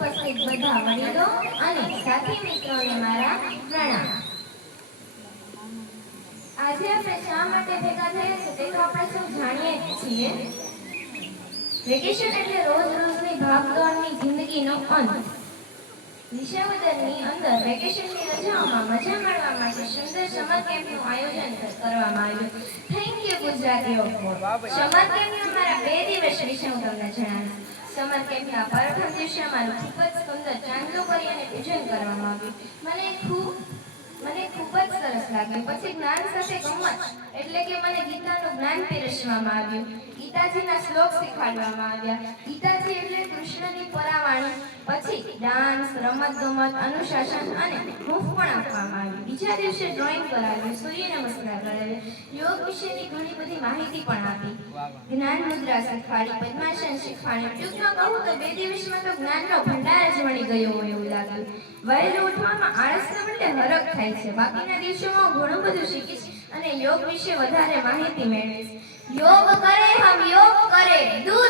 ઉપસ્થિત બધા વડીલો અને સાથી મિત્રોને મારા પ્રણામ। આજે આપણે શા માટે ભેગા થયા છે તે તો આપણે સૌ જાણીએ જ છીએ। વેકેશન એટલે રોજ-રોજની ભાગદોડની જિંદગીનો અંત। વિશ્વભરની અંદર વેકેશનની રજાઓમાં મજા માણવા માટે સુંદર સમર કેમ્પનું આયોજન કરવામાં આવ્યું। Thank you Gujarati of summer કેમ્પના મારા 2 દિવસ વિશે હું તમને જણાવીશ। સમર કેમ્પના પ્રથમ દિવસે અમારું ખૂબ જ સુંદર ચાંદલો કરી અને પૂજન કરવામાં આવ્યું। મને ખૂબ જ સરસ લાગ્યું। પછી જ્ઞાન સાથે ગમ્મત એટલે કે મને ગીતાનું જ્ઞાન પીરસવામાં આવ્યું। ગીતાજીના શ્લોક શીખવાડવામાં આવ્યા। ગીતાજી એટલે કૃષ્ણની પરાવાણી। પછી ડાન્સ, રમત-ગમત, અનુશાસન અને હૂંફ પણ આપવામાં આવી। બીજા દિવસે ડ્રોઈંગ કરાવ્યું, સૂર્ય નમસ્કાર કરાવ્યો, યોગ વિશેની ઘણી બધી માહિતી પણ આપી। જ્ઞાન મુદ્રા શીખવાડી, પદ્માસન શીખવાડ્યું। ટૂંકમાં કહું તો 2 દિવસમાં તો જ્ઞાનનો ભંડાર જ મળી ગયો હોય એવું લાગ્યું। વહેલું ઉઠવામાં આળસના બદલે હરખ થાય છે। બાકીના દિવસોમાં હું ઘણું બધું શીખીશ અને યોગ વિશે વધારે માહિતી મેળવીશ। योग करे हम योग करे, दूर